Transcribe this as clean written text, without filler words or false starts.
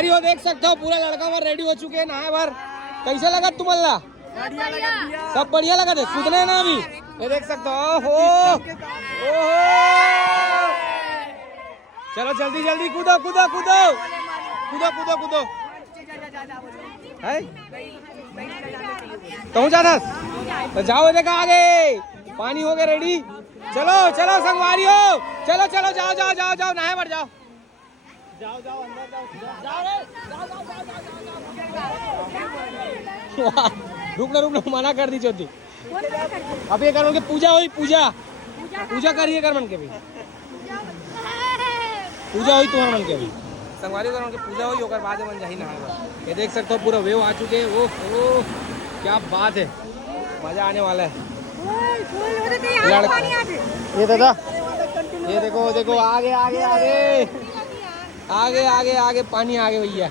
देख सकते हो पूरा लड़का वर रेडी हो चुके हैं नहाए भर। कैसे लगा तुम्हारा? सब बढ़िया लगा थे। कूदने ना अभी ये देख सकते हो। ओहो चलो जल्दी जल्दी कूदो कूदो कूदो कूदो कूदो कूदो। है तो जाता तो जाओ देखा आगे पानी हो गया रेडी। चलो चलो संगवारी हो चलो चलो जाओ जाओ जाओ जाओ नहाए भर जाओ जाओ जाओ अंदर जाओ जाओ रे जाओ जाओ जाओ जाओ। रुकना रुकना मना कर दी चौथी। अब ये करो कि पूजा हुई पूजा पूजा करिए कर मन के भी पूजा हुई तुम्हारे मन के भी संगवारी कर पूजा हुई होकर बाद मन जाही नहाएगा। ये देख सकते हो पूरा वेव आ चुके हैं। वो क्या बात है मजा आने वाला है। ये दादा ये देखो देखो आगे आगे आगे आगे आगे आगे पानी आगे भैया।